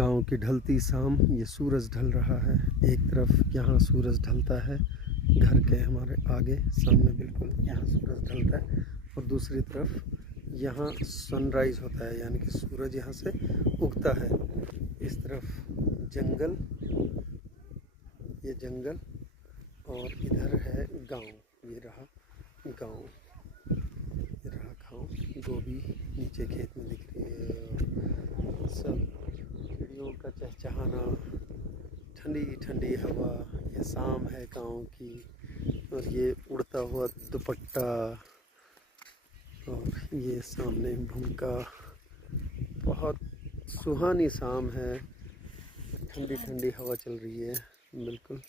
गांव की ढलती शाम, ये सूरज ढल रहा है। एक तरफ यहाँ सूरज ढलता है घर के हमारे आगे सामने, बिल्कुल यहाँ सूरज ढलता है, और दूसरी तरफ यहाँ सनराइज़ होता है, यानी कि सूरज यहाँ से उगता है। इस तरफ जंगल, ये जंगल, और इधर है गांव। ये रहा गांव, ये रहा गांव। गोभी नीचे खेत में दिख रही है, सब चिड़ियों का चहचहाना, ठंडी ठंडी हवा। ये शाम है गांव की, और ये उड़ता हुआ दुपट्टा, और ये सामने भूमका। बहुत सुहानी शाम है, ठंडी ठंडी हवा चल रही है बिल्कुल,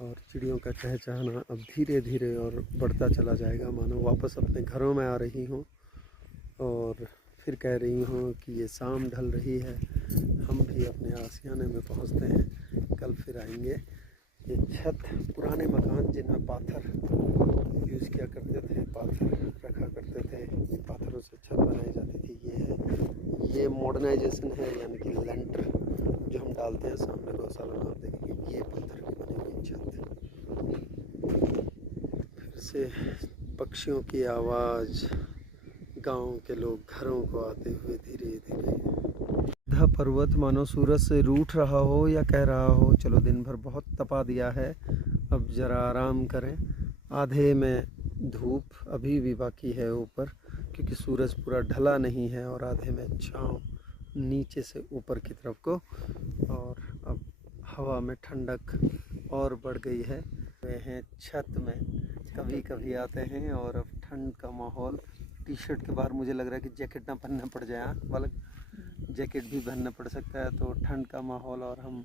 और चिड़ियों का चहचहाना अब धीरे धीरे और बढ़ता चला जाएगा, मानो वापस अपने घरों में आ रही हूँ और फिर कह रही हूँ कि ये शाम ढल रही है, हम भी अपने आशियाने में पहुँचते हैं, कल फिर आएंगे। ये छत, पुराने मकान जिनमें पाथर यूज़ किया करते थे, पाथर रखा करते थे, पाथरों से छत बनाई जाती थी, ये है। ये मॉडर्नाइजेशन है, यानी कि लेंटर जो हम डालते हैं सामने गौशाला में, आप देखेंगे ये पत्थर की बनी हुई छत। फिर से पक्षियों की आवाज़, गांव के लोग घरों को आते हुए धीरे धीरे। आधा पर्वत मानो सूरज से रूठ रहा हो या कह रहा हो, चलो दिन भर बहुत तपा दिया है, अब ज़रा आराम करें। आधे में धूप अभी भी बाकी है ऊपर, क्योंकि सूरज पूरा ढला नहीं है, और आधे में छाँव नीचे से ऊपर की तरफ को, और अब हवा में ठंडक और बढ़ गई है। वे हैं छत में, कभी कभी आते हैं, और अब ठंड का माहौल। टी शर्ट के बाहर मुझे लग रहा है कि जैकेट ना पहनना पड़ जाए, बल्कि जैकेट भी पहनना पड़ सकता है, तो ठंड का माहौल। और हम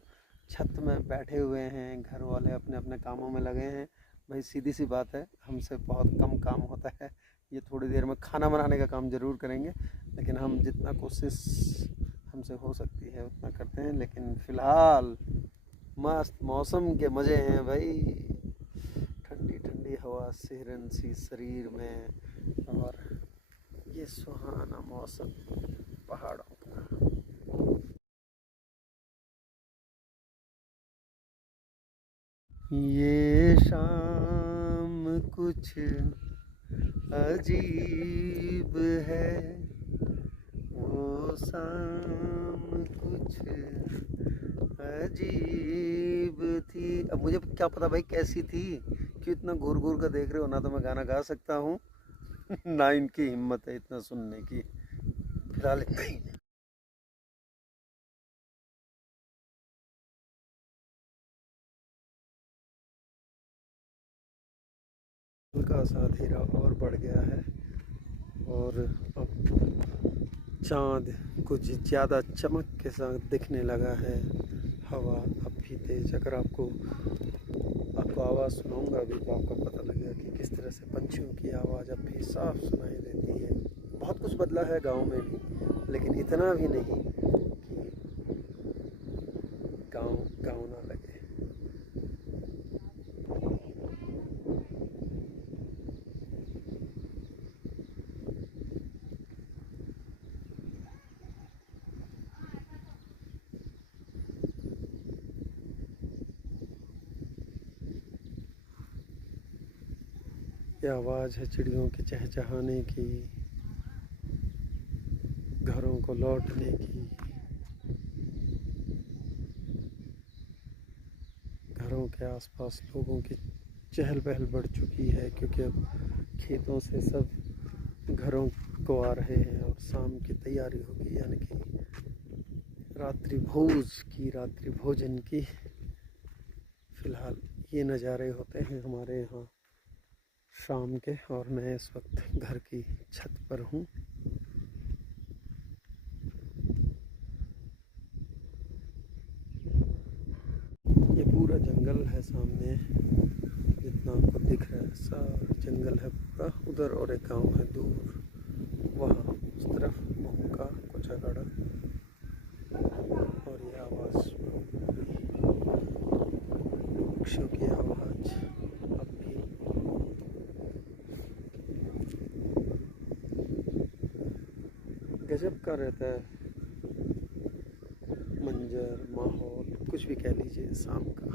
छत में बैठे हुए हैं, घर वाले अपने अपने कामों में लगे हैं। भाई सीधी सी बात है, हमसे बहुत कम काम होता है। ये थोड़ी देर में खाना बनाने का काम ज़रूर करेंगे, लेकिन हम जितना कोशिश हमसे हो सकती है उतना करते हैं। लेकिन फ़िलहाल मस्त मौसम के मज़े हैं भाई, ठंडी ठंडी हवा सिहरन सी शरीर में, और ये सुहाना मौसम पहाड़ों का। ये शाम कुछ अजीब है, वो शाम कुछ अजीब थी। अब मुझे क्या पता भाई कैसी थी, क्यों इतना घूर घूर कर देख रहे हो। ना तो मैं गाना गा सकता हूँ ना इनकी हिम्मत है इतना सुनने की। फिलहाल इतना ही। हल्का सा अंधेरा और बढ़ गया है, और अब चाँद कुछ ज़्यादा चमक के साथ दिखने लगा है। हवा अब भी तेज, अगर आपको आवाज़ सुनाऊंगा अभी तो आपको पता लगेगा कि किस तरह से पंछियों की आवाज़ अब भी साफ सुनाई देती है। बहुत कुछ बदला है गांव में भी, लेकिन इतना भी नहीं कि गांव गांव ना लगे। ये आवाज़ है चिड़ियों के चहचहाने की, घरों को लौटने की। घरों के आसपास लोगों की चहल पहल बढ़ चुकी है, क्योंकि अब खेतों से सब घरों को आ रहे हैं, और शाम की तैयारी होगी, यानी कि रात्रि भोजन की। फ़िलहाल ये नज़ारे होते हैं हमारे यहाँ शाम के, और मैं इस वक्त घर की छत पर हूँ। ये पूरा जंगल है सामने, जितना आपको दिख रहा है सारा जंगल है पूरा। उधर और एक गांव है दूर, वहाँ उस तरफ भूमका कोचागढ़, और ये आवाज़ पक्षियों की आवाज़ अब भी गजब का रहता है। मंजर, माहौल, कुछ भी कह लीजिए शाम का।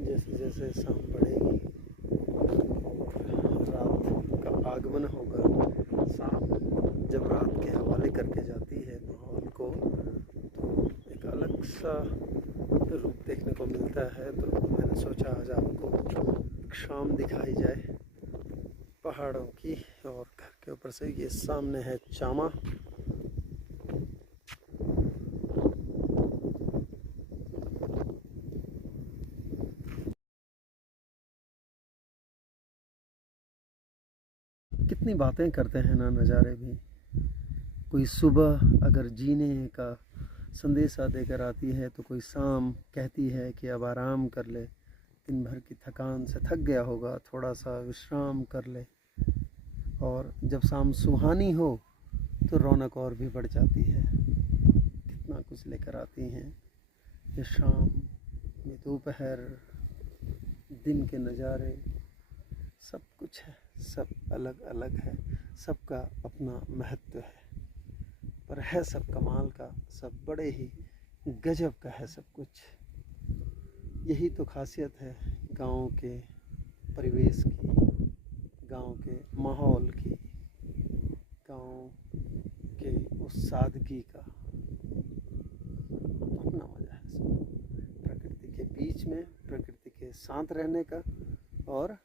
जैसे जैसे शाम बढ़ेगी और रात का आगमन होगा, शाम जब रात के हवाले करके जाती है माहौल को, तो एक अलग सा रूप देखने को मिलता है। तो मैंने सोचा आज आपको शाम दिखाई जाए पहाड़ों की। और घर के ऊपर से ये सामने है चामा। कितनी बातें करते हैं ना नज़ारे भी। कोई सुबह अगर जीने का संदेशा देकर आती है, तो कोई शाम कहती है कि अब आराम कर ले, दिन भर की थकान से थक गया होगा, थोड़ा सा विश्राम कर ले। और जब शाम सुहानी हो तो रौनक और भी बढ़ जाती है। कितना कुछ लेकर आती हैं ये शाम, ये दोपहर, दिन के नज़ारे, सब कुछ है, सब अलग अलग है, सबका अपना महत्व है, पर है सब कमाल का, सब बड़े ही गजब का है सब कुछ। यही तो खासियत है गाँव के परिवेश की, गाँव के माहौल की, गाँव के उस सादगी का। अपना मज़ा है सब, प्रकृति के बीच में, प्रकृति के साथ रहने का और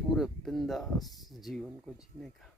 पूरे बिंदास जीवन को जीने का।